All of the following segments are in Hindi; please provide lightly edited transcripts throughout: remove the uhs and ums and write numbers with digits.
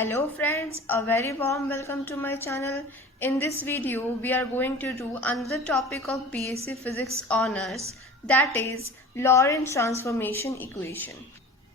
Hello friends, a very warm welcome to my channel. In this video, we are going to do another topic of BSc Physics Honors, that is Lorentz transformation equation.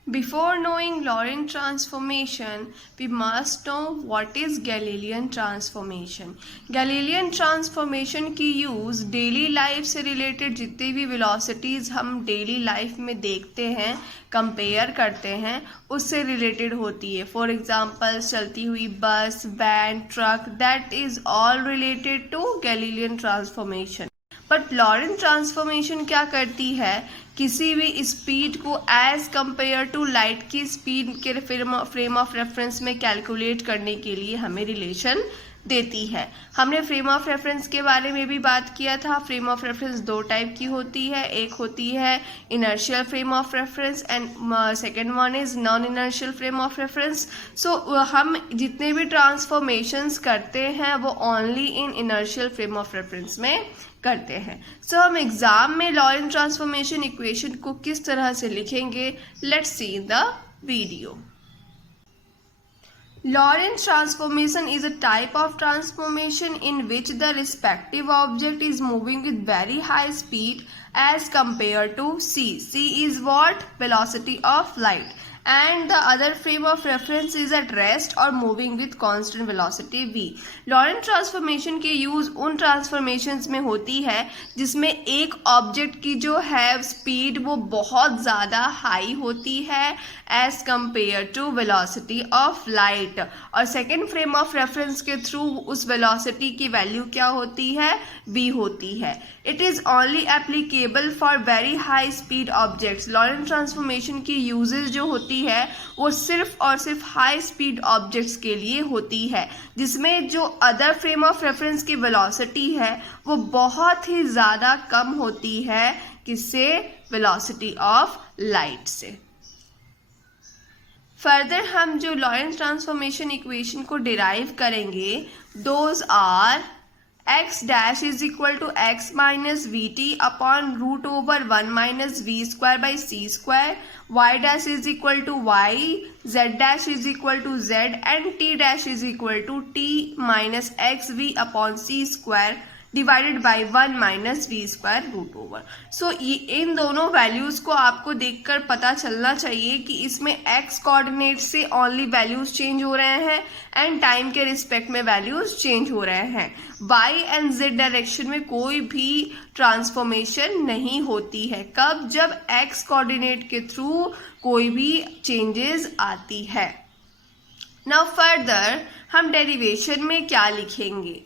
Before knowing Lorentz transformation, we must know what is Galilean transformation. Galilean transformation की यूज़ डेली लाइफ से रिलेटेड जितनी भी वेलोसिटीज़ हम डेली लाइफ में देखते हैं, कंपेयर करते हैं, उससे रिलेटेड होती है. फॉर एग्जांपल चलती हुई bus, van, truck, that is all related to Galilean transformation. But Lorentz transformation क्या करती है, किसी भी स्पीड को एज कंपेयर टू लाइट की स्पीड के फ्रेम ऑफ रेफरेंस में कैलकुलेट करने के लिए हमें रिलेशन देती है. हमने फ्रेम ऑफ रेफरेंस के बारे में भी बात किया था. फ्रेम ऑफ रेफरेंस दो टाइप की होती है, एक होती है inertial frame of reference and second one is non inertial frame of reference. So हम जितने भी ट्रांसफॉर्मेशंस करते हैं वो only in inertial frame of reference में करते हैं. सो हम एग्जाम में लॉरेंट ट्रांसफॉर्मेशन इक्वेशन को किस तरह से लिखेंगे, let's see in the video. Lorentz transformation is a type of transformation in which the respective object is moving with very high speed as compared to c. c is what? Velocity of light. And the other frame of reference is at rest or moving with constant velocity v. Lorentz transformation के यूज उन ट्रांसफॉर्मेशंस में होती है जिसमें एक ऑब्जेक्ट की जो है स्पीड वो बहुत ज़्यादा हाई होती है as compared to velocity of light, और सेकेंड फ्रेम ऑफ रेफरेंस के थ्रू उस वेलोसिटी की वैल्यू क्या होती है, v होती है. It is only applicable for very high speed objects. Lorentz transformation की यूजेज जो होती है वो सिर्फ और सिर्फ हाई स्पीड ऑब्जेक्ट्स के लिए होती है, जिसमें जो अदर फ्रेम ऑफ रेफरेंस की वेलोसिटी है वो बहुत ही ज़्यादा कम होती है, किससे? वेलोसिटी ऑफ लाइट से. फर्दर हम जो लॉरेंट ट्रांसफॉर्मेशन इक्वेशन को डिराइव करेंगे, those are x dash is equal to x minus vt upon root over 1 minus v square by c square, y dash is equal to y, z dash is equal to z and t dash is equal to t minus xv upon c square divided by 1 minus v square root over. So इन दोनों वैल्यूज़ को आपको देखकर पता चलना चाहिए कि इसमें एक्स कोऑर्डिनेट से ओनली वैल्यूज़ चेंज हो रहे हैं एंड टाइम के रिस्पेक्ट में वैल्यूज़ चेंज हो रहे हैं. वाई एंड जेड डायरेक्शन में कोई भी ट्रांसफॉर्मेशन नहीं होती है. कब? जब एक्स कोऑर्डिनेट के थ्रू कोई भी चेंजेस आती है. नाउ फर्दर हम डेरिवेशन में क्या लिखेंगे?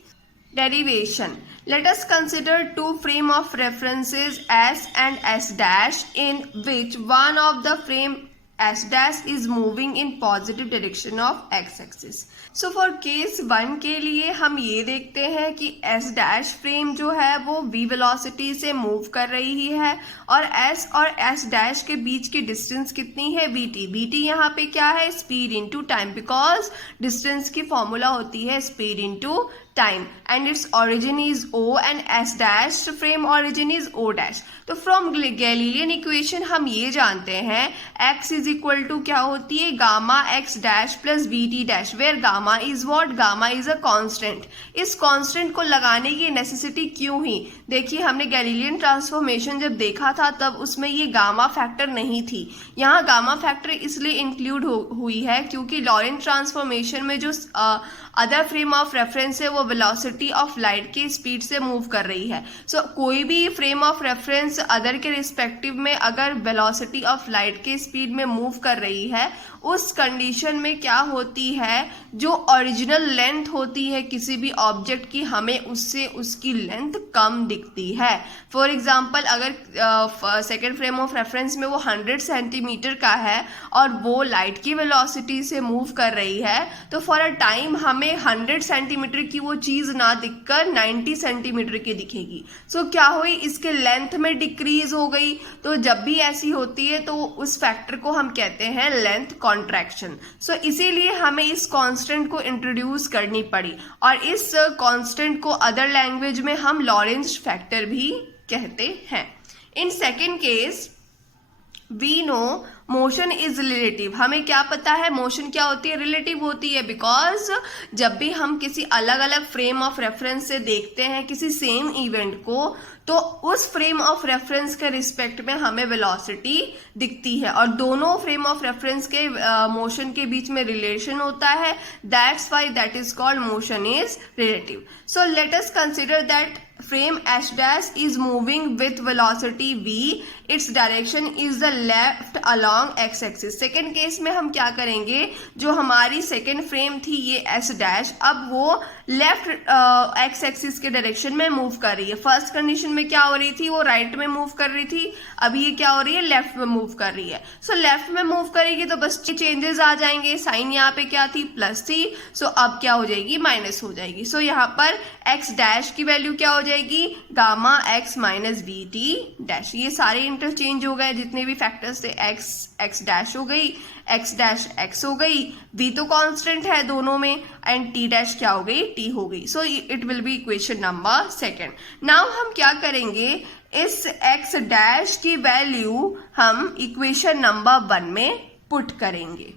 Derivation. Let us consider two frame of references S and S dash in which one of the frame S dash is moving in positive direction of x axis. So for case 1 के लिए हम ये देखते हैं कि S dash फ्रेम जो है वो v वेलोसिटी से मूव कर रही है और S और S dash के बीच की डिस्टेंस कितनी है? vt. vt यहाँ पे क्या है? Speed into time, because distance की फॉर्मूला होती है speed into time and its origin is o and S dash frame origin is o dash. तो फ्रॉम गैलीलियन इक्वेशन हम ये जानते हैं x इज इक्वल टू क्या होती है? Gamma x dash plus vt dash, where gamma is what? Gamma is a constant. इस कांस्टेंट को लगाने की नेसेसिटी क्यों ही? देखिए हमने गैलीलियन ट्रांसफॉर्मेशन जब देखा था तब उसमें ये गामा फैक्टर नहीं थी. यहाँ गामा फैक्टर इसलिए इंक्लूड हुई है क्योंकि लॉरेंट ट्रांसफॉर्मेशन में जो अदर फ्रेम ऑफ रेफरेंस है वो वेलोसिटी ऑफ लाइट की स्पीड से मूव कर रही है. सो कोई भी फ्रेम ऑफ रेफरेंस अदर के रिस्पेक्टिव में अगर वेलोसिटी ऑफ लाइट की स्पीड में मूव कर रही है, उस कंडीशन में क्या होती है, जो ओरिजिनल लेंथ होती है किसी भी ऑब्जेक्ट की, हमें उससे उसकी लेंथ कम दिखती है. फॉर एग्जांपल अगर सेकेंड फ्रेम ऑफ रेफरेंस में वो 100 सेंटीमीटर का है और वो लाइट की वेलोसिटी से मूव कर रही है, तो फॉर अ टाइम हमें 100 सेंटीमीटर की वो चीज़ ना दिखकर 90 सेंटीमीटर की दिखेगी. सो क्या हुई? इसके लेंथ में डिक्रीज हो गई. तो जब भी ऐसी होती है तो उस फैक्टर को हम कहते हैं लेंथ कॉन्ट्रैक्शन. सो इसीलिए हमें इस कांस्टेंट को इंट्रोड्यूस करनी पड़ी और इस कांस्टेंट को अदर लैंग्वेज में हम लॉरेंट्ज फैक्टर भी कहते हैं. In second case we know motion is relative, हमें क्या पता है मोशन क्या होती है, रिलेटिव होती है, बिकॉज जब भी हम किसी अलग अलग फ्रेम ऑफ रेफरेंस से देखते हैं किसी सेम इवेंट को, तो उस फ्रेम ऑफ रेफरेंस के रिस्पेक्ट में हमें वेलोसिटी दिखती है और दोनों फ्रेम ऑफ रेफरेंस के मोशन के बीच में रिलेशन होता है, that's why that is called motion is relative. So let us consider that frame h dash is moving with velocity v, its direction is the left along x axis. Second case में हम क्या करेंगे, जो हमारी सेकेंड फ्रेम थी ये s डैश, अब वो लेफ्ट x एक्सिस के डायरेक्शन में मूव कर रही है. फर्स्ट कंडीशन में क्या हो रही थी, वो राइट में मूव कर रही थी, अभी ये क्या हो रही है, लेफ्ट में मूव कर रही है. सो लेफ्ट में मूव करेगी तो बस चेंजेस आ जाएंगे, साइन यहाँ पे क्या थी, प्लस थी, सो अब क्या हो जाएगी, माइनस हो जाएगी. सो यहाँ पर x डैश की वैल्यू क्या हो जाएगी, gamma x minus v t dash. ये सारे इंटरचेंज हो गए, जितने भी फैक्टर्स थे, x डैश हो गई, x डैश x हो गई, v तो कांस्टेंट है दोनों में, एंड t डैश क्या हो गई, t हो गई. सो it will be equation number second. Now हम क्या करेंगे, इस x डैश की वैल्यू हम इक्वेशन नंबर 1 में पुट करेंगे.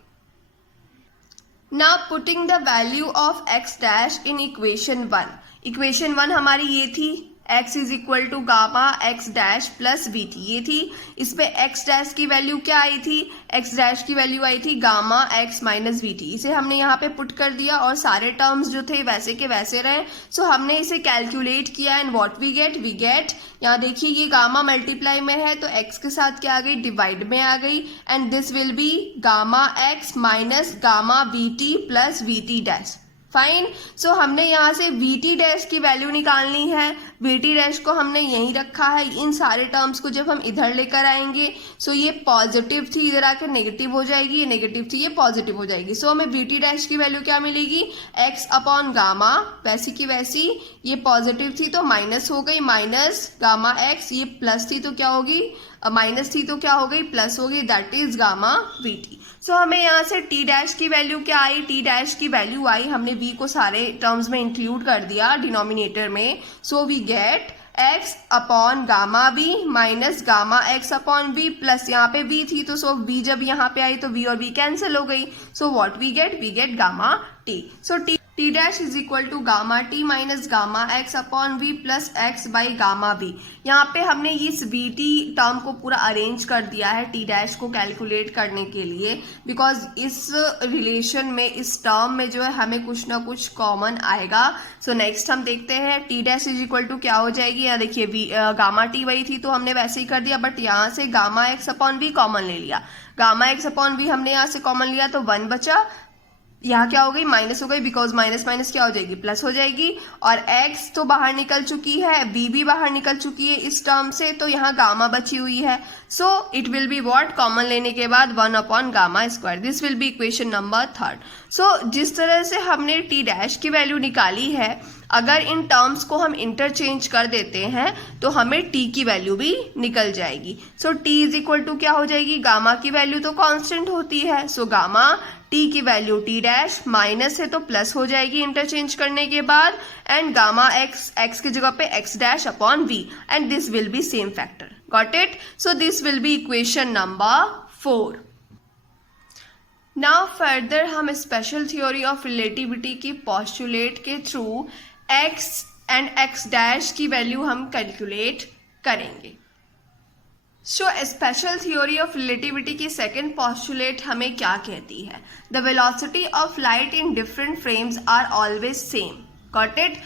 Now putting the value of x dash in equation 1. Equation 1 हमारी ये थी, x is equal to gamma x dash plus v t, ये थी. इस पे x डैश की वैल्यू क्या आई थी, x डैश की वैल्यू आई थी gamma x minus v T. इसे हमने यहाँ पे पुट कर दिया और सारे टर्म्स जो थे वैसे के वैसे रहे. सो हमने इसे कैलकुलेट किया एंड व्हाट वी गेट, यहाँ देखिए ये गामा मल्टीप्लाई में है तो x के साथ क्या आ गई, डिवाइड में आ गई, and this will be gamma x minus gamma v t plus v t dash. Fine. So हमने यहाँ से वी टी डैश की वैल्यू निकालनी है, वी टी डैश को हमने यहीं रखा है. इन सारे टर्म्स को जब हम इधर लेकर आएंगे, सो ये पॉजिटिव थी, इधर आकर नेगेटिव हो जाएगी, ये नेगेटिव थी, ये पॉजिटिव हो जाएगी. सो हमें वी टी डैश की वैल्यू क्या मिलेगी, x अपॉन गामा, वैसी की वैसी, ये पॉजिटिव थी तो माइनस हो गई, माइनस गामा x, ये प्लस थी तो क्या होगी, माइनस थी तो क्या हो गई, प्लस हो गई, that is gamma v t. So हमें यहाँ से टी डैश की वैल्यू क्या आई, टी डैश की वैल्यू आई, हमने v को सारे टर्म्स में इंक्लूड कर दिया डिनोमिनेटर में. So we get x upon gamma v minus gamma x upon v plus यहाँ पे v थी तो सो v जब यहाँ पे आई तो v और v कैंसिल हो गई. So what we get gamma t. So t dash is equal to gamma t minus gamma x upon v plus x by gamma v. यहाँ पे हमने इस वी टी टर्म को पूरा अरेंज कर दिया है टी डैश को कैलकुलेट करने के लिए, बिकॉज इस रिलेशन में, इस टर्म में जो है हमें कुछ ना कुछ कॉमन आएगा. सो नेक्स्ट हम देखते हैं t dash is equal to क्या हो जाएगी. यहाँ देखिए गामा टी वही थी तो हमने वैसे ही कर दिया, बट यहाँ से gamma x upon v common ले लिया. गामा एक्स अपॉन वी हमने यहाँ से कॉमन लिया तो 1 बचा, यहाँ क्या हो गई, माइनस हो गई, बिकॉज माइनस माइनस क्या हो जाएगी, प्लस हो जाएगी. और x तो बाहर निकल चुकी है, v भी बाहर निकल चुकी है इस टर्म से, तो यहाँ गामा बची हुई है. सो it will be what, common लेने के बाद 1 upon gamma square. This will be equation number 3. सो जिस तरह से हमने टी डैश की वैल्यू निकाली है, अगर इन टर्म्स को हम इंटरचेंज कर देते हैं तो हमें t की वैल्यू भी निकल जाएगी. सो t इज इक्वल टू क्या हो जाएगी, गामा की वैल्यू तो कांस्टेंट होती है, सो गामा t की वैल्यू t डैश, माइनस है तो प्लस हो जाएगी इंटरचेंज करने के बाद, एंड गामा x की जगह पे x dash upon v, and this will be same factor. Got it. So this will be equation number 4. Now further हम स्पेशल थ्योरी ऑफ रिलेटिविटी की पोस्टुलेट के through x and x dash की वैल्यू हम कैलकुलेट करेंगे. So special theory of relativity की सेकेंड पोस्टुलेट हमें क्या कहती है, the velocity of light in different frames are always same. Got it.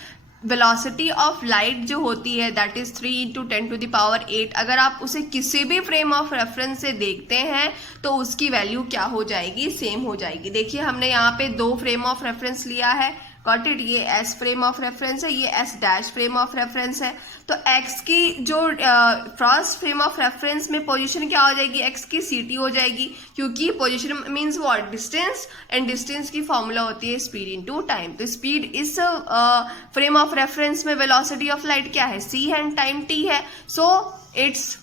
Velocity of light जो होती है दैट इज 3 × 10⁸, अगर आप उसे किसी भी फ्रेम ऑफ रेफरेंस से देखते हैं तो उसकी वैल्यू क्या हो जाएगी, सेम हो जाएगी. देखिए हमने यहाँ पे 2 फ्रेम ऑफ रेफरेंस लिया है, गॉट इट. ये S फ्रेम ऑफ रेफरेंस है, ये S dash frame of reference है. तो X की जो फर्स्ट फ्रेम ऑफ रेफरेंस में पोजीशन क्या हो जाएगी, X की CT हो जाएगी, क्योंकि position means what, distance, and distance की फॉर्मूला होती है स्पीड इनटू टाइम. तो स्पीड इस फ्रेम ऑफ रेफरेंस में वेलोसिटी ऑफ लाइट क्या है, c है, एंड टाइम t है. So it's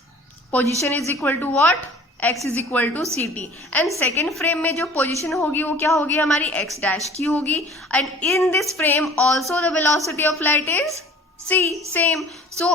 position is equal to what, x is equal to c t. And second frame में जो पोजीशन होगी वो क्या होगी, हमारी x डैश की होगी, and in this frame also the velocity of light is c, same. So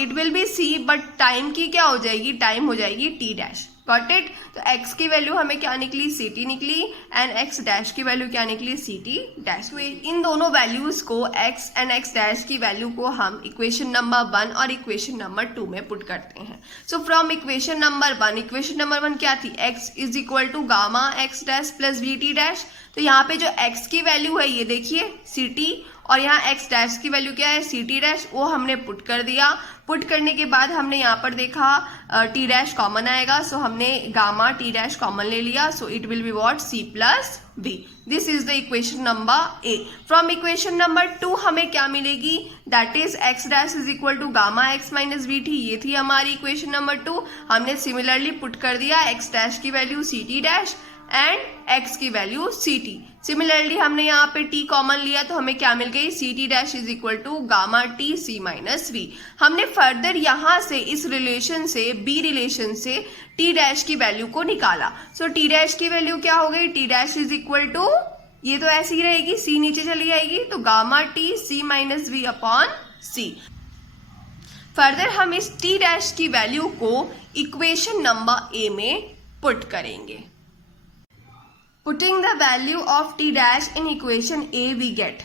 it will B c, but time की क्या हो जाएगी, टाइम हो जाएगी t डैश. Got it. तो x की वैल्यू हमें क्या निकली, ct निकली, एंड x डैश की वैल्यू क्या निकली, ct डैश। इन दोनों वैल्यूज को x एंड x डैश की वैल्यू को हम इक्वेशन नंबर 1 और इक्वेशन नंबर 2 में पुट करते हैं। So from equation number 1, equation number 1 क्या थी, x is equal to gamma x dash plus vt dash. तो यहाँ पे जो x की वैल्यू है ये देखिए ct, और यहाँ x डैश की वैल्यू क्या है, ct डैश, वो हमने पुट कर दिया। पुट करने के बाद हमने यहाँ पर देखा t डैश कॉमन आएगा, सो हमने गामा t डैश कॉमन ले लिया, so it will be what, c plus b। This is the equation number a। From equation number 2 हमें क्या मिलेगी, that is x dash is equal to gamma x minus bt। ये थी हमारी इक्वेशन नंबर 2। हमने सिमिलरली पुट कर दिया x डैश की value ct dash and x की वैल्यू ct। सिमिलरली हमने यहाँ पे t कॉमन लिया तो हमें क्या मिल गई, ct dash is equal to gamma t c minus v। हमने फर्दर यहाँ से इस रिलेशन से, b रिलेशन से t डैश की वैल्यू को निकाला। सो t डैश की वैल्यू क्या हो गई, t dash is equal to, ये तो ऐसी ही रहेगी, c नीचे चली जाएगी, तो gamma t c minus v upon c। Further हम इस t डैश की वैल्यू को इक्वेशन नंबर a में पुट करेंगे। Putting the value of t dash in equation a we get,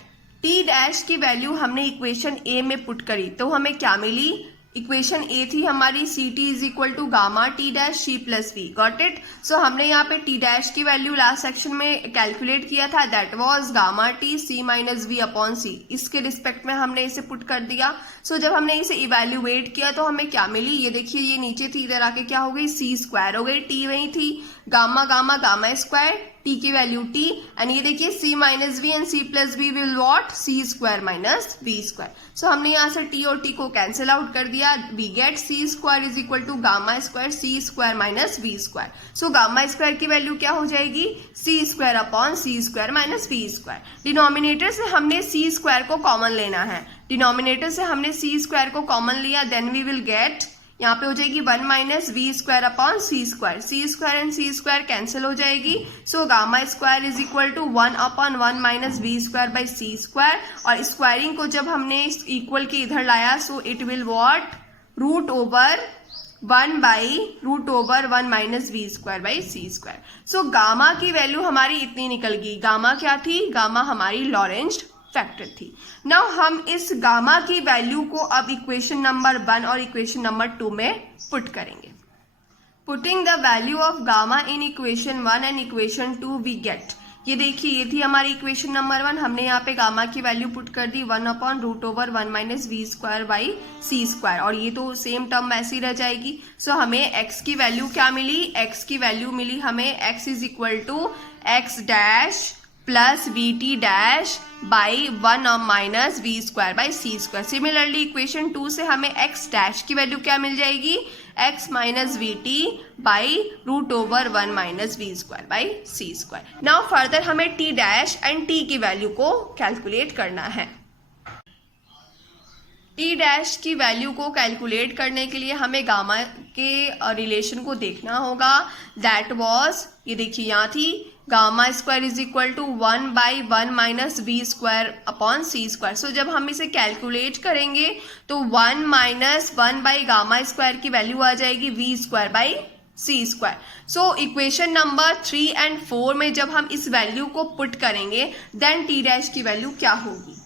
t dash की वैल्यू हमने इक्वेशन a में पुट करी तो हमें क्या मिली, इक्वेशन a थी हमारी ct is equal to gamma t dash c plus v, got it. So हमने यहाँ पे t डैश की वैल्यू लास्ट सेक्शन में कैलकुलेट किया था, that was gamma t c minus v upon c। इसके रिस्पेक्ट में हमने इसे पुट कर दिया। सो जब हमने इसे इवेल्युएट किया तो हमें क्या मिली, ये देखिए ये नीचे थी, इधर आके क्या हो गई, c स्क्वायर हो गई, t वही थी, gamma gamma gamma square, t की वैल्यू t, एंड ये देखिए c minus v and c plus v will what, c square minus v square. So हमने यहाँ से t और t को कैंसिल आउट कर दिया, we get c square is equal to gamma square c square minus v square. So gamma square की वैल्यू क्या हो जाएगी, c square upon c square minus v square. Denominator से हमने c स्क्वायर को कॉमन लेना है, डिनोमिनेटर से हमने c स्क्वायर को कॉमन लिया, देन वी विल गेट, यहाँ पे हो जाएगी 1 minus v square upon c square, c square and c square cancel हो जाएगी। So gamma square is equal to 1 upon 1 minus v square by c square, और स्क्वायरिंग को जब हमने इक्वल के इधर लाया so it will what, root over 1 minus v square by c square. So gamma की वैल्यू हमारी इतनी निकल गई। गामा क्या थी, गामा हमारी लॉरेंज फैक्टर थी। नाउ हम इस गामा की वैल्यू को अब इक्वेशन नंबर 1 और इक्वेशन नंबर 2 में पुट करेंगे। Putting the value of gamma in equation 1 and equation 2 we get, ये देखिए ये थी हमारी इक्वेशन नंबर 1, हमने यहाँ पे गामा की वैल्यू पुट कर दी 1 upon root over 1 minus v square by c square, और ये तो सेम टर्म ऐसी रह जाएगी। सो हमें x की वैल्यू क्या मिली, x की वैल्यू मिली हमें x is equal to x dash plus v t dash by 1 minus v square by c square. Similarly equation 2 से हमें x डैश की वैल्यू क्या मिल जाएगी, x minus v t by root over 1 minus v square by c square. Now further हमें t डैश एंड t की वैल्यू को कैलकुलेट करना है। t डैश की वैल्यू को कैलकुलेट करने के लिए हमें गामा के रिलेशन को देखना होगा, दैट वाज, ये देखिए यहाँ थी gamma square is equal to 1 by 1 minus v square upon c square. So जब हम इसे कैलकुलेट करेंगे तो 1 माइनस 1 बाई गामा स्क्वायर की वैल्यू आ जाएगी v square by c square. So equation number 3 and 4 में जब हम इस वैल्यू को पुट करेंगे देन टी डैश की वैल्यू क्या होगी।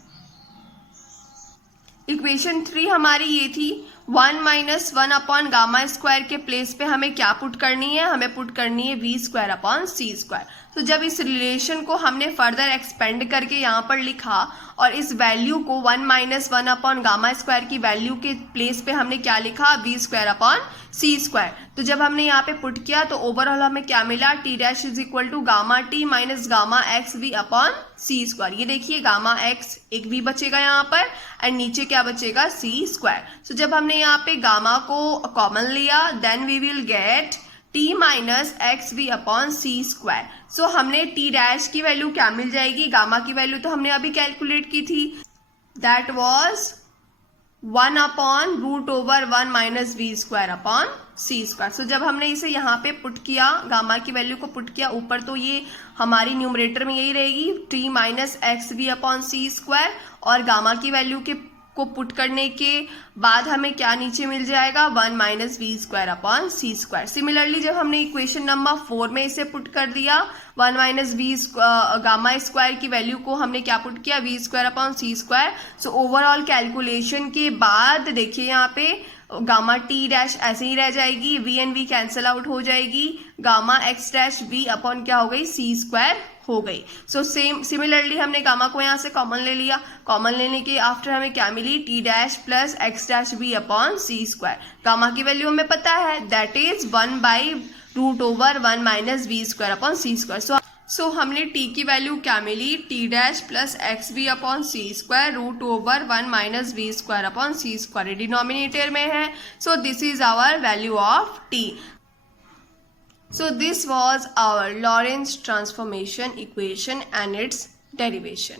इक्वेशन 3 हमारी ये थी 1 माइनस 1 अपॉन गामा स्क्वायर के प्लेस पे हमें क्या पुट करनी है, हमें पुट करनी है v square upon c square. तो जब इस रिलेशन को हमने फर्दर एक्सपेंड करके यहाँ पर लिखा और इस वैल्यू को 1 माइनस 1 अपॉन गामा स्क्वायर की वैल्यू के प्लेस पे हमने क्या लिखा, v square upon c square. तो जब हमने यहाँ पे पुट किया तो ओवरऑल हमें क्या मिला, t dash is equal to gamma t minus gamma x v upon c square. ये देखिए गामा एक्स एक वी बचेगा यहाँ पर एंड नीचे क्या बचेगा, सी स्क्वायर। सो जब हमने यहाँ पे गामा को कॉमन लिया then we will get t minus x v upon c square. So हमने टी डैश की वैल्यू क्या मिल जाएगी, गामा की वैल्यू तो हमने अभी कैलकुलेट की थी, that was 1 upon root over 1 minus v square upon c square. So जब हमने इसे यहाँ पे पुट किया, गामा की वैल्यू को पुट किया ऊपर, तो ये हमारी न्यूमरेटर में यही रहेगी t minus x v upon c square, और गामा की वैल्यू के को पुट करने के बाद हमें क्या नीचे मिल जाएगा, 1 minus v square upon c square. Similarly जब हमने इक्वेशन नंबर 4 में इसे पुट कर दिया, 1 माइनस वी गामा स्क्वायर की वैल्यू को हमने क्या पुट किया, v square upon c square. So overall calculation के बाद देखिए यहाँ पे गामा टी डैश ऐसे ही रह जाएगी, v and v cancel out हो जाएगी, gamma x dash v upon क्या हो गई, सी स्क्वायर हो गई। सो सिमिलरली हमने गामा को यहाँ से कॉमन ले लिया, कॉमन लेने के आफ्टर हमें क्या मिली, t dash plus x dash v upon c square. Gamma की वैल्यू हमें पता है, that is 1/√1 minus v square upon c square. So हमने t की वैल्यू क्या मिली, t dash plus x v upon c square √1 minus v square upon c square denominator में है। So this is our value of t. So this was our Lorentz transformation equation and its derivation.